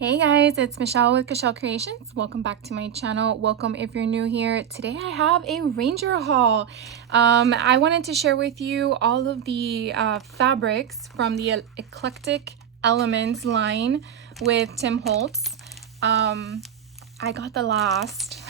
Hey guys, it's Michelle with Michelle Creations. Welcome back to my channel. Welcome if you're new here. Today I have a Ranger haul. I wanted to share with you all of the fabrics from the Eclectic Elements line with Tim Holtz. I got the last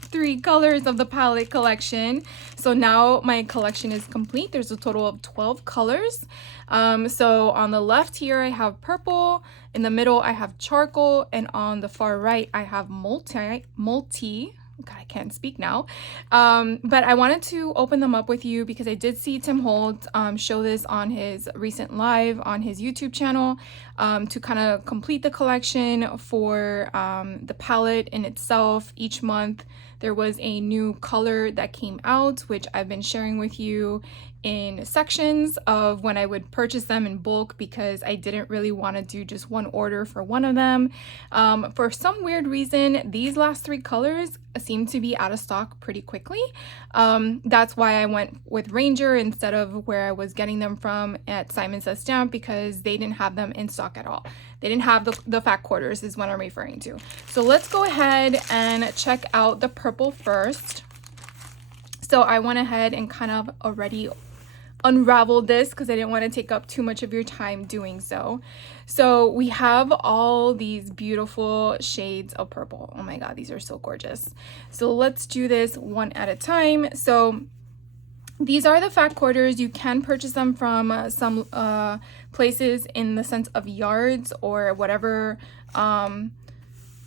3 colors of the palette collection. So now my collection is complete. There's a total of 12 colors. So on the left here, I have purple. In the middle, I have charcoal. And on the far right, I have multi. God, I can't speak now. But I wanted to open them up with you because I did see Tim Holtz show this on his recent live on his YouTube channel to kind of complete the collection for the palette in itself. Each month there was a new color that came out, which I've been sharing with you in sections of when I would purchase them in bulk because I didn't really want to do just one order for one of them. For some weird reason, these last 3 colors seem to be out of stock pretty quickly. That's why I went with Ranger instead of where I was getting them from at Simon Says Stamp, because they didn't have them in stock at all. They didn't have the fat quarters is what I'm referring to. So let's go ahead and check out the purple first. So I went ahead and kind of already unraveled this because I didn't want to take up too much of your time doing so. So we have all these beautiful shades of purple. Oh my God, these are so gorgeous. So let's do this one at a time. So these are the fat quarters. You can purchase them from some places in the sense of yards or whatever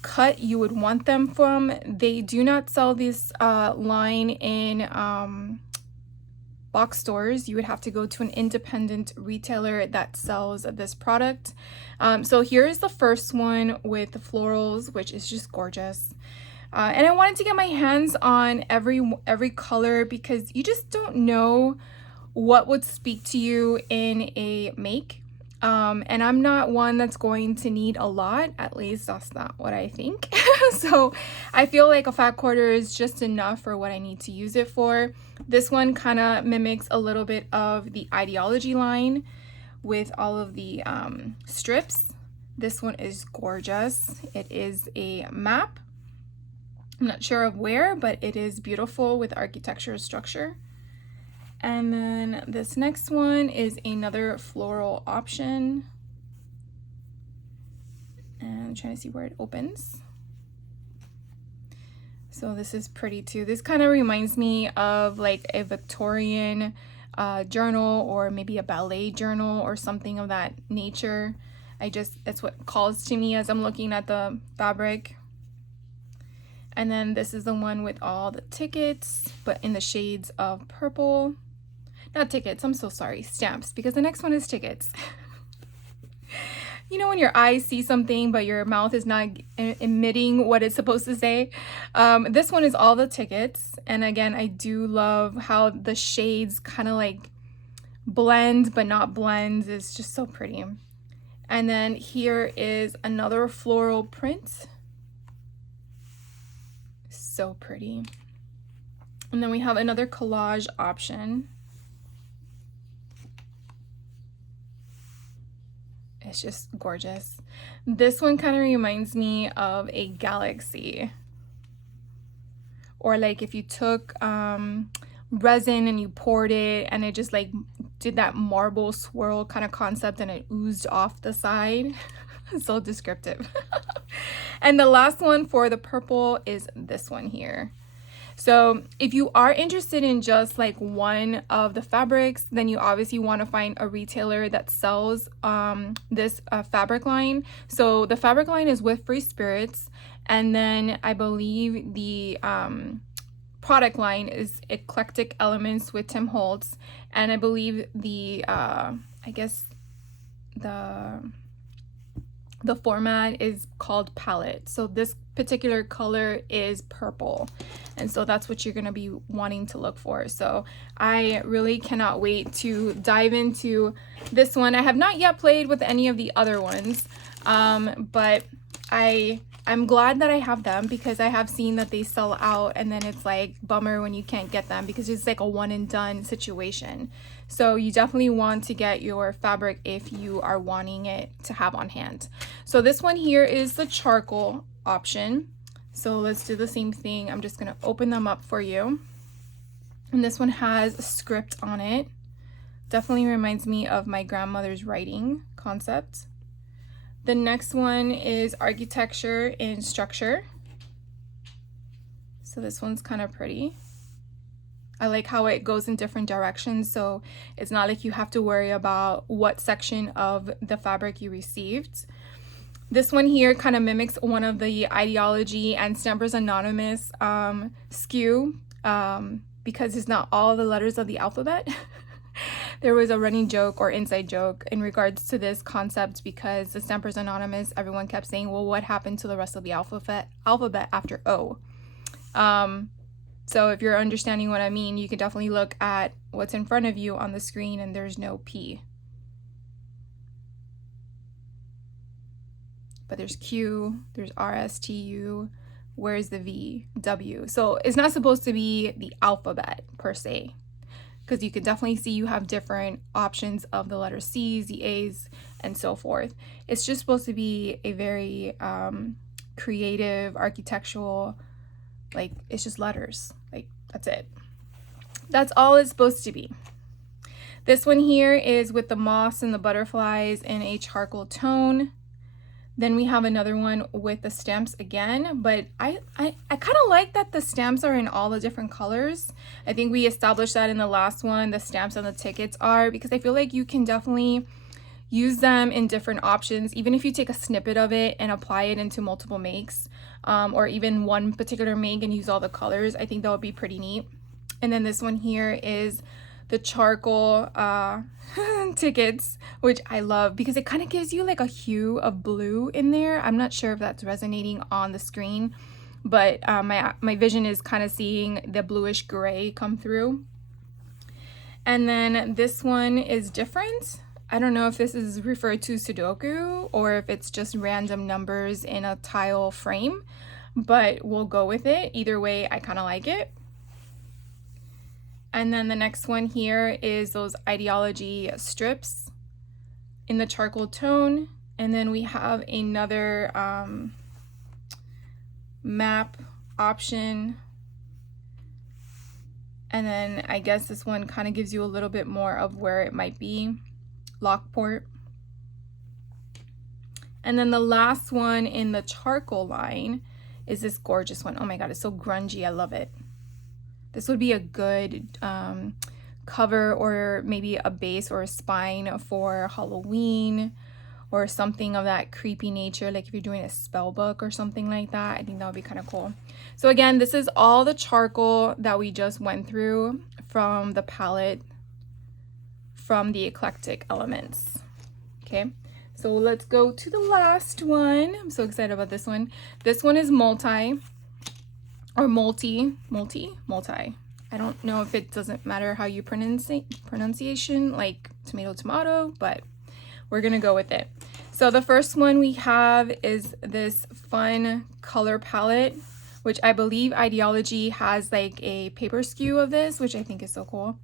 cut you would want them from. They do not sell this line in box stores. You would have to go to an independent retailer that sells this product. So here's the first one with the florals, which is just gorgeous. And I wanted to get my hands on every color because you just don't know what would speak to you in a make. And I'm not one that's going to need a lot, at least that's not what I think. So I feel like a fat quarter is just enough for what I need to use it for. This one kind of mimics a little bit of the Ideology line with all of the strips. This one is gorgeous. It is a map. I'm not sure of where, but it is beautiful with architecture structure. And then this next one is another floral option. And I'm trying to see where it opens. So this is pretty too. This kind of reminds me of like a Victorian journal or maybe a ballet journal or something of that nature. That's what calls to me as I'm looking at the fabric. And then this is the one with all the tickets, but in the shades of purple. Not tickets, I'm so sorry, stamps, because the next one is tickets. You know when your eyes see something but your mouth is not emitting what it's supposed to say? This one is all the tickets. And again, I do love how the shades kind of like blend but not blend. It's just so pretty. And then here is another floral print. So pretty. And then we have another collage option. It's just gorgeous. This one kind of reminds me of a galaxy. Or like if you took resin and you poured it and it just like did that marble swirl kind of concept and it oozed off the side. So descriptive. And the last one for the purple is this one here. So if you are interested in just like one of the fabrics, then you obviously want to find a retailer that sells this fabric line. So the fabric line is with Free Spirits, and then I believe the product line is Eclectic Elements with Tim Holtz, and I believe the the format is called palette. So this particular color is purple, and so that's what you're going to be wanting to look for. So I really cannot wait to dive into this one. I have not yet played with any of the other ones, but I I'm glad that I have them because I have seen that they sell out and then it's like bummer when you can't get them because it's like a one and done situation. So you definitely want to get your fabric if you are wanting it to have on hand. So this one here is the charcoal option. So let's do the same thing. I'm just going to open them up for you. And this one has a script on it. Definitely reminds me of my grandmother's writing concept. The next one is architecture in structure. So this one's kind of pretty. I like how it goes in different directions, so it's not like you have to worry about what section of the fabric you received. This one here kind of mimics one of the Ideology and Stampers Anonymous SKU because it's not all the letters of the alphabet. There was a running joke or inside joke in regards to this concept because the Stampers Anonymous, everyone kept saying, well, what happened to the rest of the alphabet after O? So if you're understanding what I mean, you can definitely look at what's in front of you on the screen and there's no P. But there's Q, there's R, S, T, U, where's the V, W? So it's not supposed to be the alphabet per se, because you can definitely see you have different options of the letter C's, the A's, and so forth. It's just supposed to be a very creative, architectural, like it's just letters, like that's it. That's all it's supposed to be. This one here is with the moss and the butterflies in a charcoal tone. Then we have another one with the stamps again, but I kind of like that the stamps are in all the different colors. I think we established that in the last one, the stamps on the tickets are, because I feel like you can definitely use them in different options, even if you take a snippet of it and apply it into multiple makes, or even one particular make and use all the colors. I think that would be pretty neat. And then this one here is the charcoal tickets, which I love because it kind of gives you like a hue of blue in there. I'm not sure if that's resonating on the screen, but my vision is kind of seeing the bluish gray come through. And then this one is different. I don't know if this is referred to Sudoku or if it's just random numbers in a tile frame, but we'll go with it. Either way, I kind of like it. And then the next one here is those Ideology strips in the charcoal tone. And then we have another map option. And then I guess this one kind of gives you a little bit more of where it might be. Lockport. And then the last one in the charcoal line is this gorgeous one. Oh my God, it's so grungy. I love it. This would be a good cover or maybe a base or a spine for Halloween or something of that creepy nature, like if you're doing a spell book or something like that. I think that would be kind of cool. So again, this is all the charcoal that we just went through from the palette from the Eclectic Elements. Okay, so let's go to the last one. I'm so excited about this one. This one is multi. Or multi. I don't know if it doesn't matter how you pronunciation, like tomato, but we're gonna go with it. So the first one we have is this fun color palette, which I believe Ideology has like a paper SKU of this, which I think is so cool.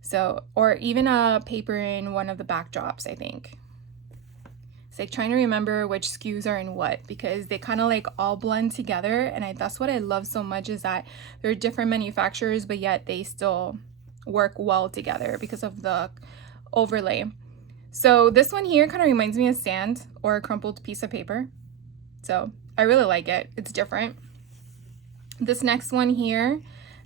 So, or even a paper in one of the backdrops, I think. It's like trying to remember which SKUs are in what, because they kind of like all blend together. And that's what I love so much, is that they're different manufacturers, but yet they still work well together because of the overlay. So this one here kind of reminds me of sand or a crumpled piece of paper. So I really like it. It's different. This next one here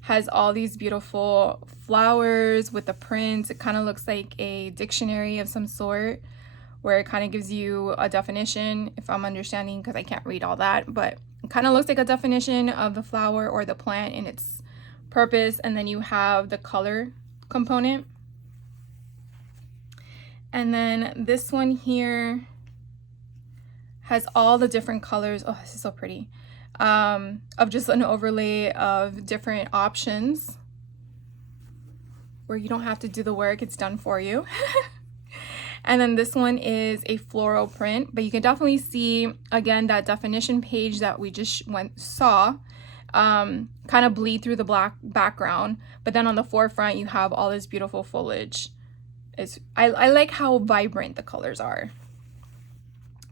has all these beautiful flowers with the prints. It kind of looks like a dictionary of some sort, where it kind of gives you a definition, if I'm understanding, because I can't read all that, but it kind of looks like a definition of the flower or the plant and its purpose. And then you have the color component. And then this one here has all the different colors. Oh, this is so pretty. Of just an overlay of different options where you don't have to do the work, it's done for you. And then this one is a floral print, but you can definitely see, again, that definition page that we just saw kind of bleed through the black background. But then on the forefront, you have all this beautiful foliage. I like how vibrant the colors are.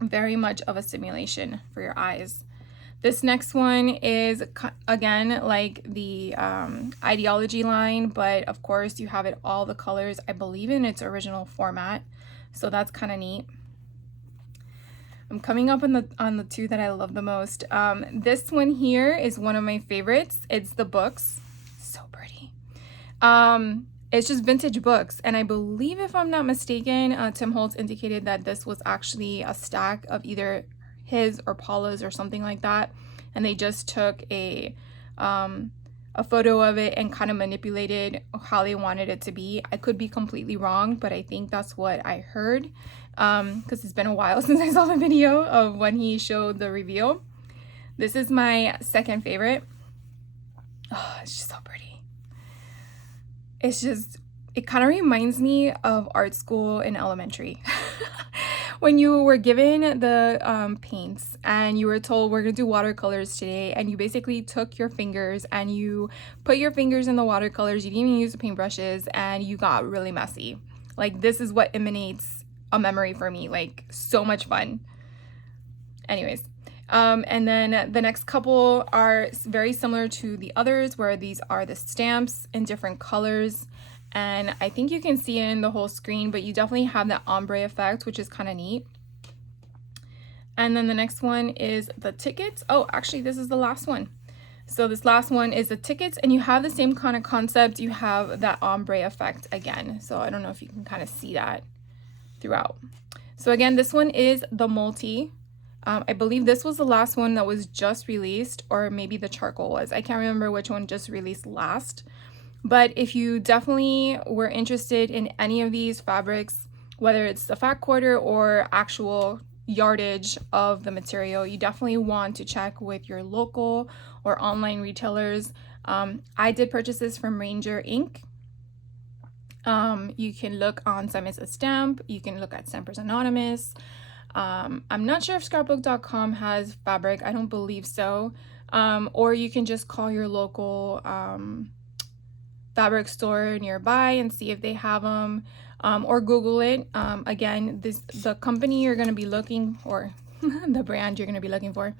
Very much of a stimulation for your eyes. This next one is, again, like the ideology line, but of course you have it all the colors, I believe, in its original format. So that's kind of neat. I'm coming up on the two that I love the most. This one here is one of my favorites. It's the books. So pretty. It's just vintage books, and I believe, if I'm not mistaken, Tim Holtz indicated that this was actually a stack of either his or Paula's or something like that, and they just took a photo of it and kind of manipulated how they wanted it to be. I could be completely wrong, but I think that's what I heard, because it's been a while since I saw the video of when he showed the reveal. This is my second favorite. Oh, it's just so pretty. It kind of reminds me of art school in elementary. When you were given the paints and you were told, we're gonna do watercolors today, and you basically took your fingers and you put your fingers in the watercolors, you didn't even use the paintbrushes, and you got really messy. Like, this is what emanates a memory for me. Like, so much fun. Anyways, and then the next couple are very similar to the others, where these are the stamps in different colors. And I think you can see it in the whole screen, but you definitely have that ombre effect, which is kind of neat. And then the next one is the tickets. Oh, actually, this is the last one. So this last one is the tickets, and you have the same kind of concept. You have that ombre effect again. So I don't know if you can kind of see that throughout. So again, this one is the multi. I believe this was the last one that was just released, or maybe the charcoal was. I can't remember which one just released last. But if you definitely were interested in any of these fabrics, whether it's the fat quarter or actual yardage of the material, you definitely want to check with your local or online retailers. I did purchase this from Ranger Inc. You can look on Simons a Stamp. You can look at Stampers Anonymous. I'm not sure if scrapbook.com has fabric. I don't believe so. Or you can just call your local fabric store nearby and see if they have them, or Google it. Again, the company you're going to be looking for, the brand you're going to be looking for,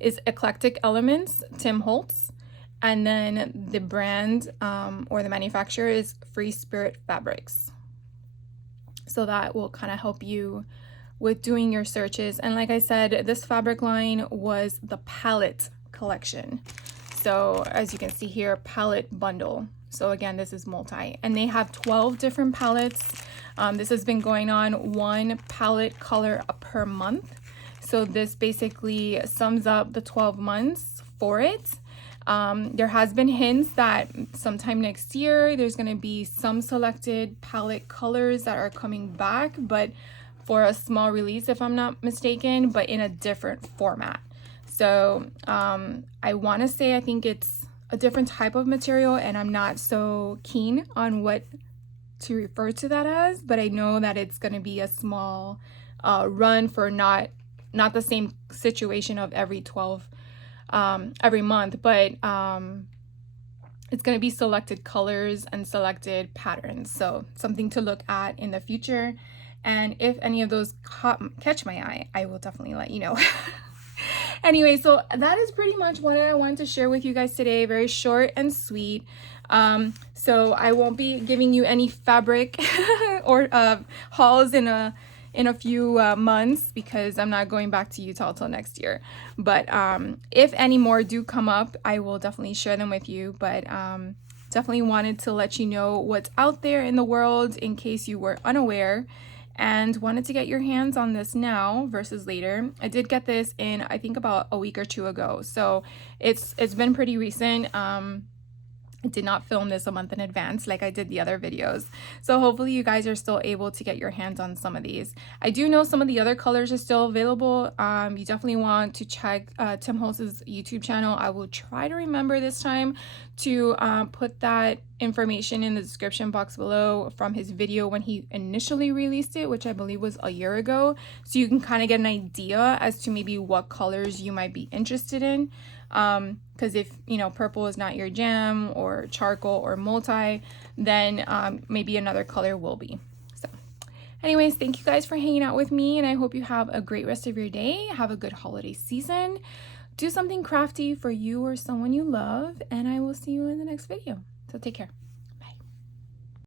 is Eclectic Elements, Tim Holtz, and then the brand or the manufacturer is Free Spirit Fabrics. So that will kind of help you with doing your searches. And like I said, this fabric line was the palette collection. So as you can see here, palette bundle. So again, this is multi, and they have 12 different palettes. This has been going on one palette color per month. So this basically sums up the 12 months for it. There has been hints that sometime next year, there's going to be some selected palette colors that are coming back, but for a small release, if I'm not mistaken, but in a different format. So I want to say, I think it's a different type of material, and I'm not so keen on what to refer to that as, but I know that it's going to be a small run for not the same situation of every 12 every month, but it's going to be selected colors and selected patterns. So something to look at in the future. And if any of those catch my eye, I will definitely let you know. Anyway, so that is pretty much what I wanted to share with you guys today. Very short and sweet. So I won't be giving you any fabric or hauls in a few months, because I'm not going back to Utah till next year. But if any more do come up, I will definitely share them with you. But definitely wanted to let you know what's out there in the world in case you were unaware and wanted to get your hands on this now versus later. I did get this in, I think, about a week or two ago, so it's been pretty recent. I did not film this a month in advance like I did the other videos. So hopefully you guys are still able to get your hands on some of these. I do know some of the other colors are still available. You definitely want to check Tim Holtz's YouTube channel. I will try to remember this time to put that information in the description box below from his video when he initially released it, which I believe was a year ago. So you can kind of get an idea as to maybe what colors you might be interested in. Because if purple is not your jam, or charcoal or multi, then maybe another color will be. So anyways, thank you guys for hanging out with me, and I hope you have a great rest of your day. Have a good holiday season. Do something crafty for you or someone you love, and I will see you in the next video. So take care.